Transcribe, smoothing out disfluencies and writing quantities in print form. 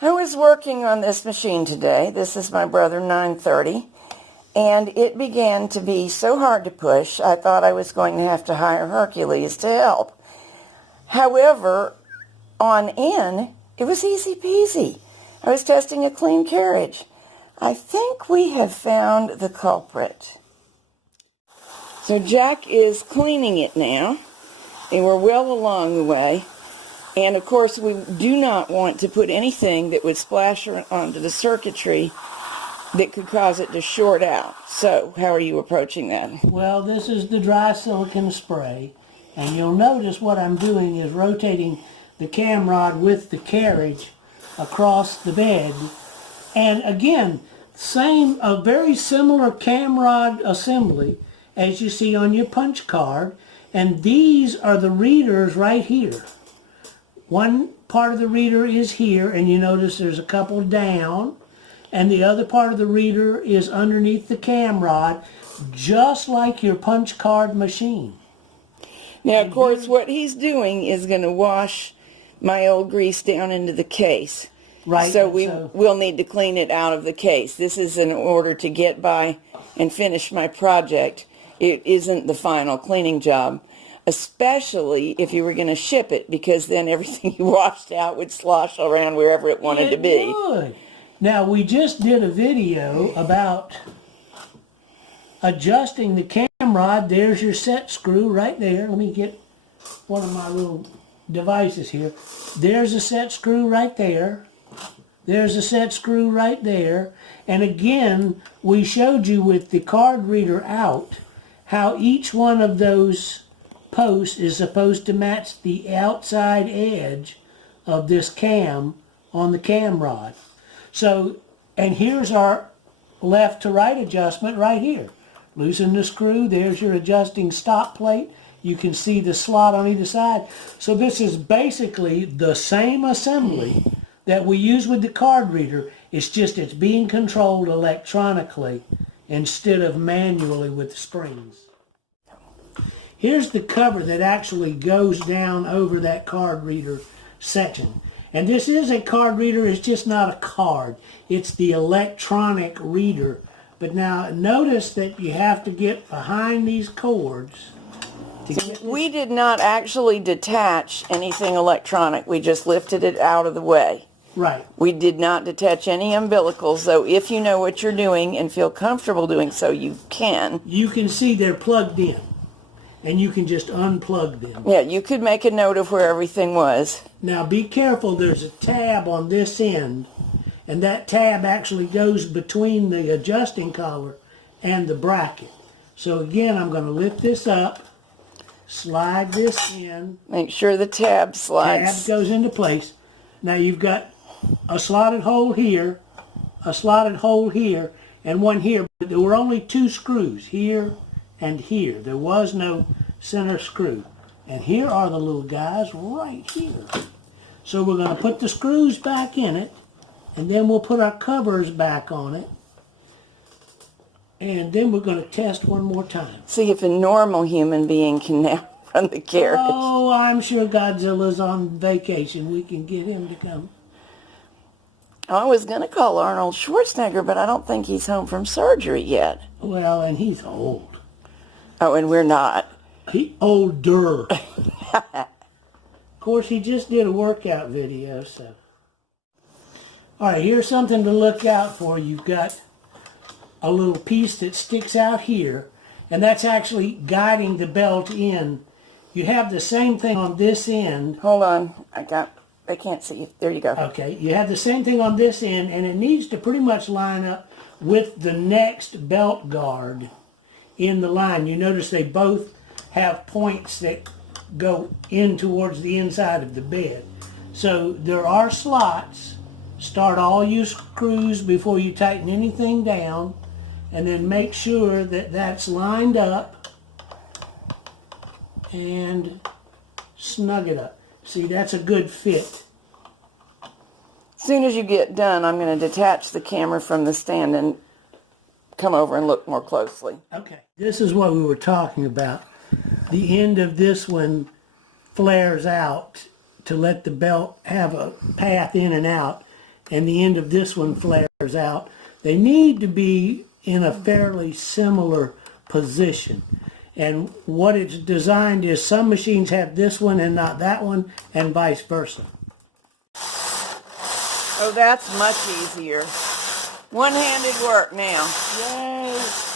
I was working on this machine today. This is my brother 930, and it began to be so hard to push, I thought I was going to have to hire Hercules to help. However, on in, it was easy peasy. I was testing a clean carriage. I think we have found the culprit. So Jack is cleaning it now, and we're well along the way. And of course, we do not want to put anything that would splash onto the circuitry that could cause it to short out. So, how are you approaching that? Well, this is the dry silicone spray, and you'll notice what I'm doing is rotating the cam rod with the carriage across the bed. And again, a very similar cam rod assembly as you see on your punch card, and these are the readers right here. One part of the reader is here, and you notice there's a couple down, and the other part of the reader is underneath the cam rod, just like your punch card machine. Now, of course, what he's doing is going to wash my old grease down into the case. Right. So we'll need to clean it out of the case. This is in order to get by and finish my project. It isn't the final cleaning job, especially if you were going to ship it, because then everything you washed out would slosh around wherever it wanted to be. It would. Now, we just did a video about adjusting the cam rod. There's your set screw right there. Let me get one of my little devices here. There's a set screw right there. There's a set screw right there. And again, we showed you with the card reader out how each one of those post is supposed to match the outside edge of this cam on the cam rod. So, and here's our left to right adjustment right here. Loosen the screw, there's your adjusting stop plate. You can see the slot on either side. So this is basically the same assembly that we use with the card reader. It's just it's being controlled electronically instead of manually with the springs. Here's the cover that actually goes down over that card reader section. And this is a card reader, it's just not a card. It's the electronic reader. But now notice that you have to get behind these cords. We did not actually detach anything electronic. We just lifted it out of the way. Right. We did not detach any umbilicals, so if you know what you're doing and feel comfortable doing so, you can. You can see they're plugged in. And you can just unplug them. Yeah, you could make a note of where everything was. Now be careful, there's a tab on this end, and that tab actually goes between the adjusting collar and the bracket. So again, I'm going to lift this up, slide this in. Make sure the tab slides. Tab goes into place. Now you've got a slotted hole here, a slotted hole here, and one here. But there were only two screws, here and here. There was no center screw. And here are the little guys right here. So we're going to put the screws back in it, and then we'll put our covers back on it. And then we're going to test one more time. See if a normal human being can now run the carriage. Oh, I'm sure Godzilla's on vacation. We can get him to come. I was going to call Arnold Schwarzenegger, but I don't think he's home from surgery yet. Well, and he's old. Oh, and we're not. He older. Of course, he just did a workout video, so. All right, here's something to look out for. You've got a little piece that sticks out here, and that's actually guiding the belt in. You have the same thing on this end. Hold on. I can't see. There you go. Okay, you have the same thing on this end, and it needs to pretty much line up with the next belt guard in the line. You notice they both have points that go in towards the inside of the bed. So there are slots. Start all your screws before you tighten anything down, and then make sure that that's lined up and snug it up. See, that's a good fit. As soon as you get done, I'm going to detach the camera from the stand and come over and look more closely. Okay, this is what we were talking about. The end of this one flares out to let the belt have a path in and out. and the end of this one flares out. They need to be in a fairly similar position. And what it's designed is some machines have this one and not that one, and vice versa. Oh, that's much easier. One-handed work now. Yay!